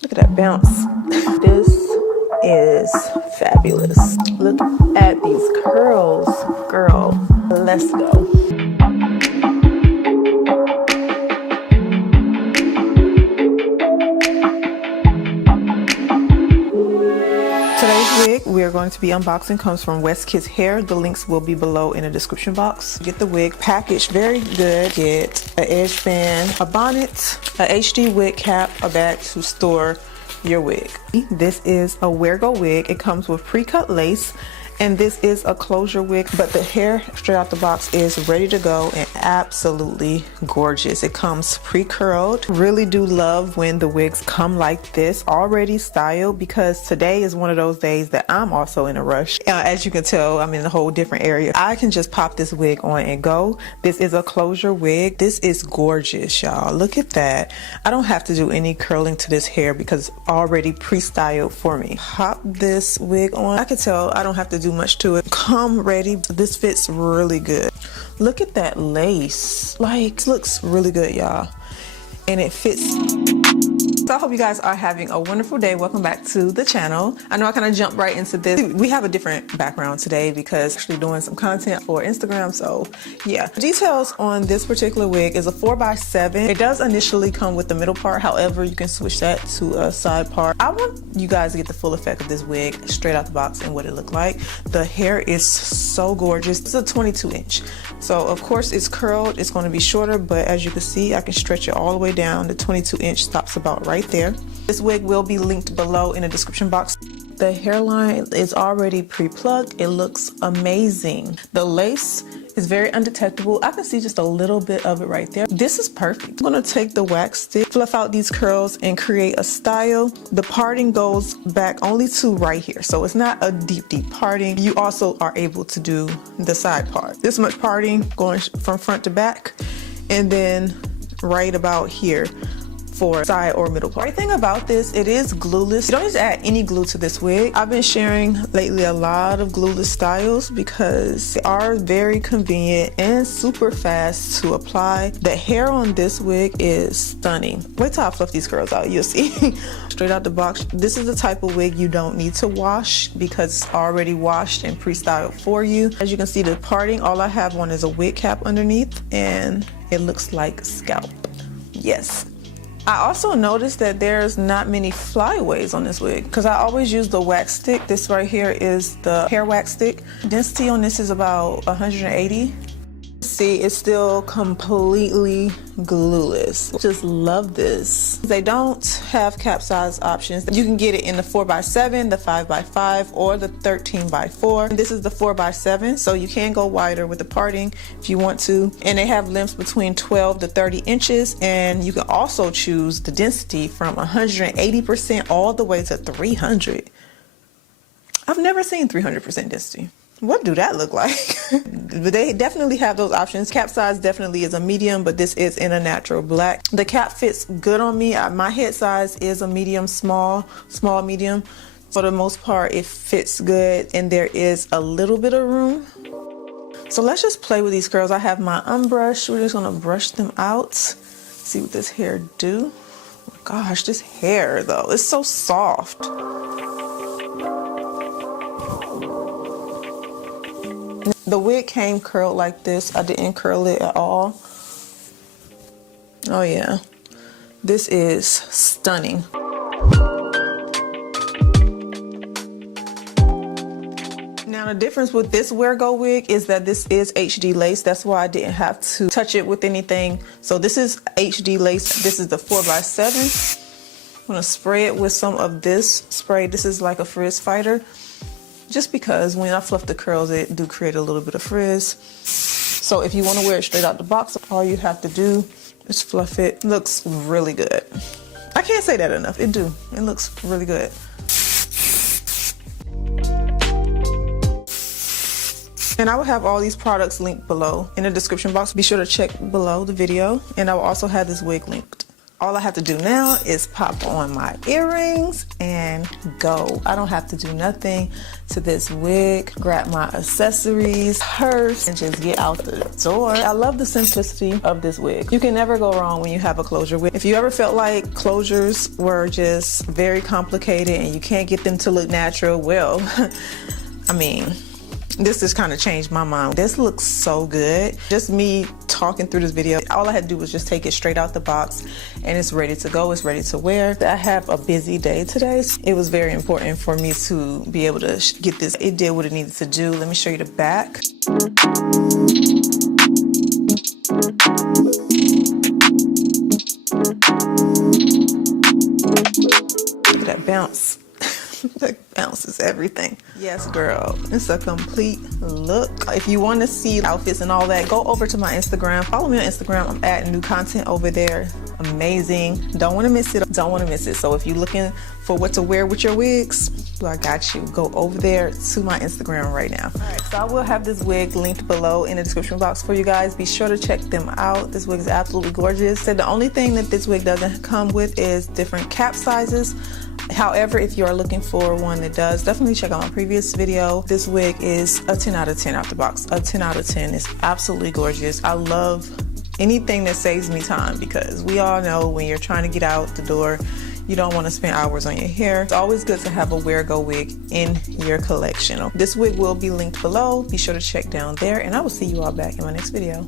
Look at that bounce. This is fabulous. Look at these curls, girl. Let's go. Today's wig we're going to be unboxing comes from WestKissHair. The links will be below in the description box. Get the wig packaged very good. Get an edge band, a bonnet, a HD wig cap, a bag to store your wig. This is a Wergo wig. It comes with pre-cut lace. And this is a closure wig, but the hair straight out the box is ready to go and absolutely gorgeous. It comes pre-curled. Really do love when the wigs come like this, already styled, because today is one of those days that I'm also in a rush. As you can tell, I'm in a whole different area. I can just pop this wig on and go. This is a closure wig. This is gorgeous, y'all. Look at that. I don't have to do any curling to this hair because it's already pre-styled for me. Pop this wig on. I can tell I don't have to do much to it. Come ready. This fits really good. Look at that lace. Like, looks really good, y'all. And it fits. So I hope you guys are having a wonderful day. Welcome back to the channel. I know I kind of jumped right into this. We have a different background today because I'm actually doing some content for Instagram. So yeah, details on this particular wig is a 4x7. It does initially come with the middle part. However, you can switch that to a side part. I want you guys to get the full effect of this wig straight out the box and what it looked like. The hair is so gorgeous. It's a 22 inch. So of course it's curled. It's going to be shorter, but as you can see, I can stretch it all the way down. The 22 inch stops about right there. This wig will be linked below in the description box. The hairline is already pre-plucked. It looks amazing. The lace is very undetectable. I can see just a little bit of it right there. This is perfect. I'm gonna take the wax stick, fluff out these curls and create a style. The parting goes back only to right here. So it's not a deep parting. You also are able to do the side part. This much parting going from front to back, and then right about here for side or middle part. The thing about this, it is glueless. You don't need to add any glue to this wig. I've been sharing lately a lot of glueless styles because they are very convenient and super fast to apply. The hair on this wig is stunning. Wait till I fluff these curls out, you'll see. Straight out the box. This is the type of wig you don't need to wash because it's already washed and pre-styled for you. As you can see, the parting, all I have on is a wig cap underneath and it looks like scalp. Yes. I also noticed that there's not many flyaways on this wig because I always use the wax stick. This right here is the hair wax stick. Density on this is about 180. See, it's still completely glueless. Just love this. They don't have cap size options. You can get it in the 4x7, the 5x5, or the 13x4. This is the 4x7, so you can go wider with the parting if you want to. And they have lengths between 12 to 30 inches. And you can also choose the density from 180% all the way to 300. I've never seen 300% density. What do that look like? They definitely have those options. Cap size definitely is a medium, but this is in a natural black. The cap fits good on me. My head size is a medium, small, medium. For the most part, it fits good, and there is a little bit of room. So let's just play with these curls. I have my unbrush. We're just gonna brush them out. See what this hair do. Oh my gosh, this hair though, it's so soft. The wig came curled like this. I didn't curl it at all. Oh yeah, this is stunning. Now the difference with this Wergo wig is that this is HD lace. That's why I didn't have to touch it with anything. So this is HD lace. This is the 4x7. I'm gonna spray it with some of this spray. This is like a frizz fighter. Just because when I fluff the curls, it do create a little bit of frizz. So if you want to wear it straight out the box, all you have to do is fluff it. Looks really good. I can't say that enough. It do. It looks really good. And I will have all these products linked below in the description box. Be sure to check below the video. And I will also have this wig linked. All I have to do now is pop on my earrings and go. I don't have to do nothing to this wig. Grab my accessories, purse, and just get out the door. I love the simplicity of this wig. You can never go wrong when you have a closure wig. If you ever felt like closures were just very complicated and you can't get them to look natural, well, I mean, this just kind of changed my mind. This looks so good. Just me talking through this video, all I had to do was just take it straight out the box and it's ready to go, it's ready to wear. I have a busy day today. It was very important for me to be able to get this. It did what it needed to do. Let me show you the back. Look at that bounce. That bounces everything. Yes, girl, it's a complete look. If you want to see outfits and all that, go over to my Instagram. Follow me on Instagram. I'm adding new content over there. Amazing. Don't want to miss it. Don't want to miss it. So if you're looking for what to wear with your wigs, well, I got you. Go over there to my Instagram right now. All right, so I will have this wig linked below in the description box for you guys. Be sure to check them out. This wig is absolutely gorgeous. So the only thing that this wig doesn't come with is different cap sizes. However, if you are looking for one that does, definitely check out my previous video. This wig is a 10 out of 10 out the box. A 10 out of 10. It's absolutely gorgeous. I love anything that saves me time because we all know when you're trying to get out the door, you don't want to spend hours on your hair. It's always good to have a wear go wig in your collection. This wig will be linked below. Be sure to check down there and I will see you all back in my next video.